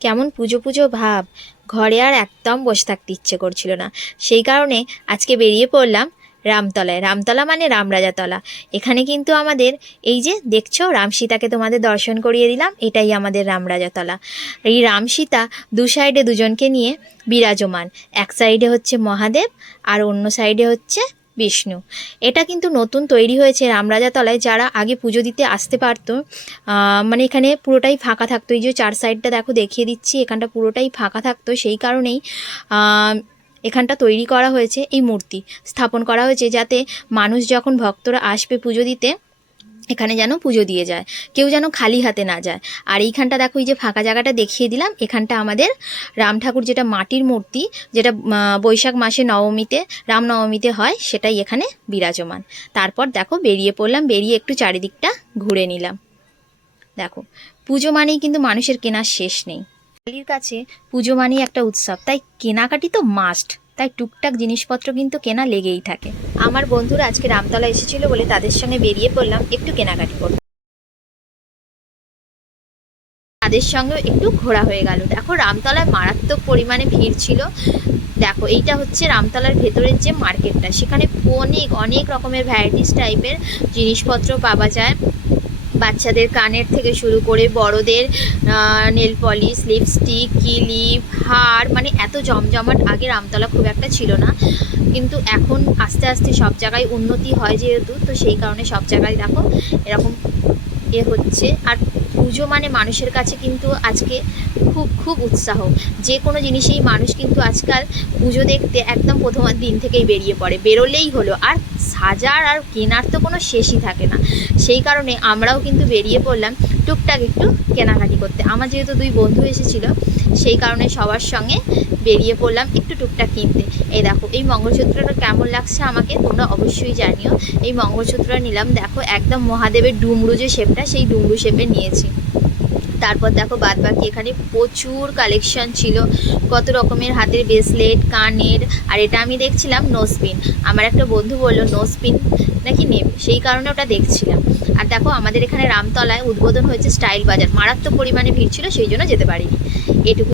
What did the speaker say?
কেমন পুজো পুজো ভাব। ঘরে আর একদম বসে থাকতে ইচ্ছে করছিল না। সেই কারণে আজকে বেরিয়ে পড়লাম রামতলায়। রামতলা মানে রামরাজাতলা। এখানে কিন্তু আমাদের এই যে দেখছ রাম সীতাকে তোমাদের দর্শন করিয়ে দিলাম। এটাই আমাদের রামরাজাতলা। এই রাম সীতা দু সাইডে দুজনকে নিয়ে বিরাজমান। এক সাইডে হচ্ছে মহাদেব আর অন্য সাইডে হচ্ছে বিষ্ণু। এটা কিন্তু নতুন তৈরি হয়েছে রামরাজাতলায়, যারা আগে পুজো দিতে আসতে পারতো। মানে এখানে পুরোটাই ফাঁকা থাকতো। এই যে চার সাইডটা দেখো, দেখিয়ে দিচ্ছি, এখানটা পুরোটাই ফাঁকা থাকতো। সেই কারণেই এখানটা তৈরি করা হয়েছে এই মূর্তি। স্থাপন করা হয়েছে যাতে মানুষ যখন ভক্তরা আসবে পুজো দিতে এখানে যেন পুজো দিয়ে যায়। কেউ যেন খালি হাতে না যায়। আর এইখানটা দেখো, এই যে ফাঁকা জায়গাটা দেখিয়ে দিলাম। এখানটা আমাদের রাম ঠাকুর যেটা মাটির মূর্তি, যেটা বৈশাখ মাসে নবমীতে রামনবমীতে হয়, সেটাই এখানে বিরাজমান। তারপর দেখো, বেরিয়ে পড়লাম, বেরিয়ে একটু চারিদিকটা ঘুরে নিলাম। দেখো, পুজো মানেই কিন্তু মানুষের কেনার শেষ নেই। কালীর কাছে পুজো মানেই একটা উৎসব, তাই কেনাকাটি তো মাস্ট তাই টুকটাক জিনিসপত্র কিন্তু কেনা লেগেই থাকে। আমার বন্ধুরা আজকে রামতলা এসেছিল বলে তাদের সঙ্গে বেরিয়ে পড়লাম, একটু কেনাকাটি করতে। তাদের সঙ্গে একটু ঘোরা হয়ে গেল। দেখো, রামতলায় মারাত্মক পরিমাণে ভিড় ছিল। দেখো, এইটা হচ্ছে রামতলার ভেতরের যে মার্কেটটা। সেখানে অনেক অনেক রকমের ভ্যারাইটিস টাইপের জিনিসপত্র পাওয়া যায়। বাচ্চাদের কানের থেকে শুরু করে বড়দের নেল পলিশ লিপস্টিক কিলিপ হার মানে এত জমজমাট আগে রামতলা খুব একটা ছিল না। কিন্তু এখন আস্তে আস্তে সব জায়গায় উন্নতি হয় যেহেতু, তো সেই কারণে সব জায়গায় দেখো এরকম এ হচ্ছে। আর পুজো মানে মানুষের কাছে কিন্তু আজকে খুব খুব উৎসাহ। যে কোনো জিনিসেই মানুষ কিন্তু আজকাল পুজো দেখতে একদম প্রথম দিন থেকেই বেরিয়ে পড়ে। বেরোলেই হলো। আর সাজার আর কেনার তো কোনো শেষই থাকে না। সেই কারণে আমরাও কিন্তু বেরিয়ে পড়লাম। টুকটাক একটু কেনাকাটি করতে। আমার যেহেতু দুই বন্ধু এসেছিল, সেই কারণে সবার সঙ্গে বেরিয়ে পড়লাম একটু টুকটাক কিনতে। এই দেখো, এই মঙ্গলসূত্রটা কেমন লাগছে আমাকে তোমরা অবশ্যই জানিও। এই মঙ্গলসূত্রটা নিলাম, দেখো, একদম মহাদেবের ডুমরু যে শেপটা, সেই ডুমরু শেপে নিয়েছি। তারপর দেখো বাদ বাকি এখানে প্রচুর কালেকশন ছিল। কত রকমের হাতের ব্রেসলেট কানের, আর এটা আমি দেখছিলাম নোসপিন আমার একটা বন্ধু বলল নোসপিন নাকি নেবে? সেই কারণে ওটা দেখছিলাম। আর দেখো আমাদের এখানে রামতলায় উদ্বোধন হয়েছে স্টাইল বাজার। মারাত্মক পরিমাণে ভিড় ছিল, সেই জন্য যেতে পারিনি। এটুকু